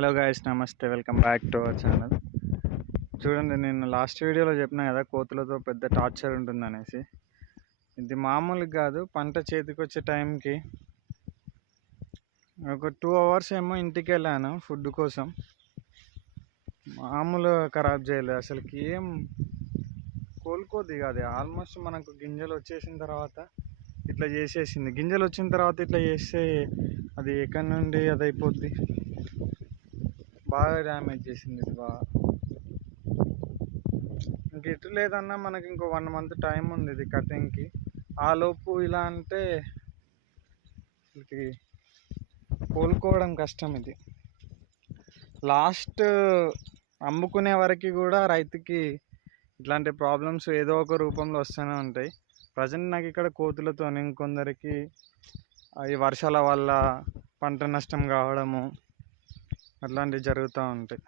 Hello guys namaste. Welcome back to our channel. చూడండి నేను last వీడియోలో చెప్పిన కదా కోతులతో పెద్ద టార్చర్ ఉంటుందనేసి. ఇది మామూలుగా కాదు పంట చేతికి వచ్చే టైంకి. ఒక టూ అవర్స్ ఏమో ఇంటికి వెళ్ళాను ఫుడ్ కోసం. మామూలు ఖరాబ్ చేయలేదు. అసలుకి ఏం కోలుకోదు కాదు. అది ఆల్మోస్ట్ మనకు గింజలు వచ్చేసిన తర్వాత ఇట్లా చేసేసింది. గింజలు వచ్చిన తర్వాత ఇట్లా చేస్తే అది ఎక్కడి నుండి అది అయిపోద్ది బాగా డ్యామేజ్ చేసింది ఇది బాగా. ఇంక ఎటు లేదన్నా మనకి ఇంకో వన్ మంత్ టైం ఉంది ఇది కటింగ్కి. ఆలోపు ఇలా అంటే ఇది కోలుకోవడం కష్టం ఇది. లాస్ట్ అమ్ముకునే వరకు కూడా రైతుకి ఇట్లాంటి ప్రాబ్లమ్స్ ఏదో ఒక రూపంలో వస్తూనే ఉంటాయి. ప్రజెంట్ నాకు ఇక్కడ కోతులతో ఇంకొందరికి ఈ వర్షాల వల్ల పంట నష్టం కావడము అట్లాంటివి జరుగుతూ ఉంటాయి.